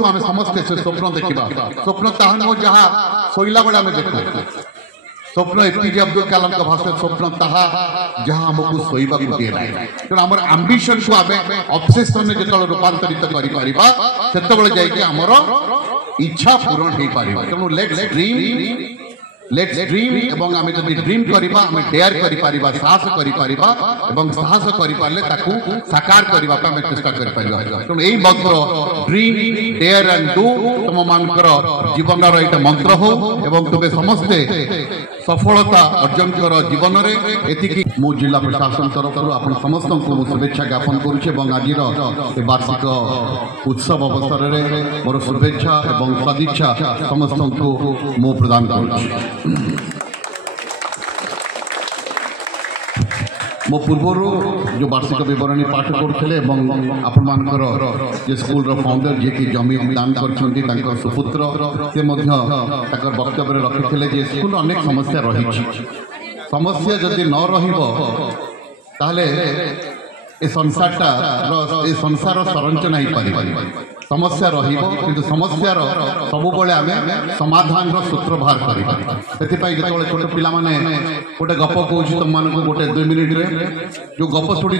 पढ़ुछु आम समस्ते से स्वप्न देखा स्वप्न ताहा नुह जहाँ शोला बेले आम देखु स्वप्न एपीजे अब्दुल कलाम का भाषा स्वप्न ताहा जहाँ आमको शोवा दिए ना तेणु आम आंबिशन को आम ऑब्सेशन जो रूपांतरित कर इच्छा पूरण हो पार तेणु लेट्स ड्रीम एवं आम जब ड्रीम करवा आम डेयर कर साहस कर साहस कर साकार करने चेष्टा कर तेणु यही मंत्र ड्रीम डेयर एंड डू तुम मानकर जीवन यहाँ मंत्र हो एवं तुम्हें समस्ते सफलता अर्जन कर जीवन में मो जिला प्रशासन तरफ आप समस्त को शुभेच्छा ज्ञापन करुँच आज वार्षिक उत्सव अवसर में मोर शुभेच्छा और सदिच्छा समस्त को मु प्रदान कर मो पूर्वर जो वार्षिक बरणी पाठ करते आपण स्कूल फाउंडर जी की जमी दान कर सुपुत्र से वक्तव्य रखी स्कूल अनेक समस्या रही समस्या जदि न रही संसार संरचना हो पार समस्या रही समस्यार सबुबले आम समाधान सूत्र बाहर कर जो छोट पिला गोटे गप कौच तुम मानक गोटे 2 मिनिट जो गप शुणी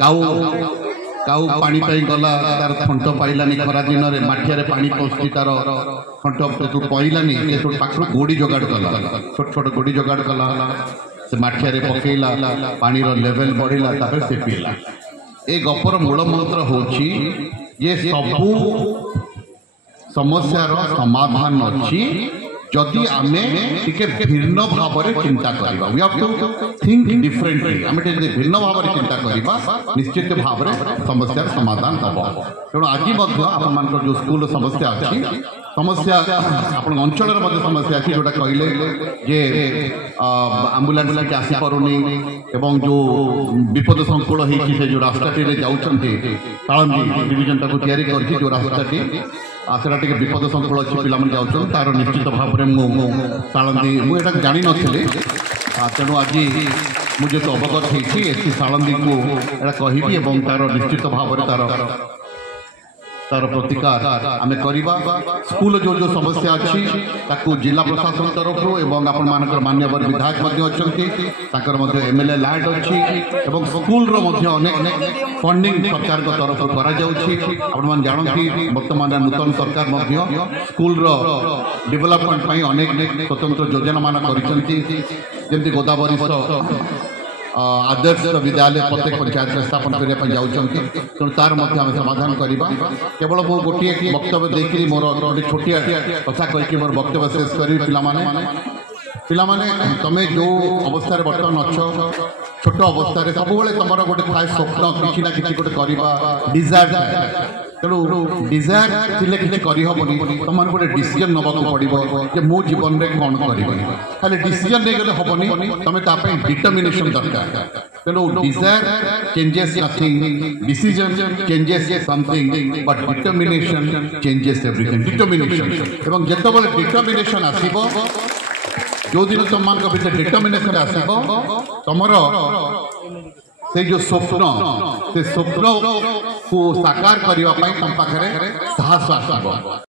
काऊ पानी गला तार थंट पाइलानी खरा दिन में मठिया पानी पशुची तार थंट पईलानी पाखर गोड़ी जोगाड़ कला छोट छोट गोड़ी जोगाड़ कला से मठिया पकईला पानी लेवल बढ़ला से पीला ए गपर मूल मंत्र होची ये सबू समस्यार समाधान अच्छी जदि आम टे भिन्न भाव चिंता करवा we have to think differently आम भिन्न भाव चिंता करवा निश्चित भाव समस्या समाधान हम तेणु आज जो स्कूल समस्या अच्छी समस्या आपण अंचल समस्या अच्छी जोटा कहले जे आम्बुलांस लाइट आसी पारुनी एवं जो विपद संकुल होती से जो रास्ताटी जाऊँगी तालंदी डिविजन टाक तैयारी कर जो रास्ताटी सेटा टे विपद संकुल अच्छी पे जाऊँ तार निश्चित भाव में तालंदी मुझे जानी नी तेणु आज मुझे तो अवगत होती सालंदी को कहबी और तार निश्चित भाव तार प्रतिकार आम करवा स्कूल जो जो समस्या अच्छी जिला प्रशासन तरफ एवं आपण मान्यवर विधायक अच्छा एमएलए लैंड अच्छी स्कूल अनेक फंडिंग सरकार तरफ कर जानती बर्तमान नूतन सरकार स्कूल डेवलपमेंट अनेक स्वतंत्र योजना मान करमती गोदावरी आदर्श विद्यालय प्रत्येक पंचायत में स्थापन करने जाऊँगी तेणु तार समाधान करवा केवल मो गोटे वक्तव्य देकर मोर गोटे छोटिया कथा कहीकि मोर वक्तव्य शेष करी पिलामाने तमें जो अवस्था बर्तमान अच्छ छोट अवस्था सब तुम गोटे थाए स्वप्न किसी ना कि गोटे डिजायर तेणु डिजायर थे कि करहबनी तुम गोटे डिसीजन नवा पड़ो मो जीवन में कौन कर खाली डिसीजन नहीं गले हेनी तुम्हें डिटर्मिनेशन दरकार तेणु desire changes nothing decision changes something but determination changes everything determination एवं जिते डिटर्मिनेशन आसो जो दिन तुम मान भर डिटर्मिनेशन आसो तुमर से जो स्वप्न से स्वप्न को साकार करने तुम पाखे साहस आसो।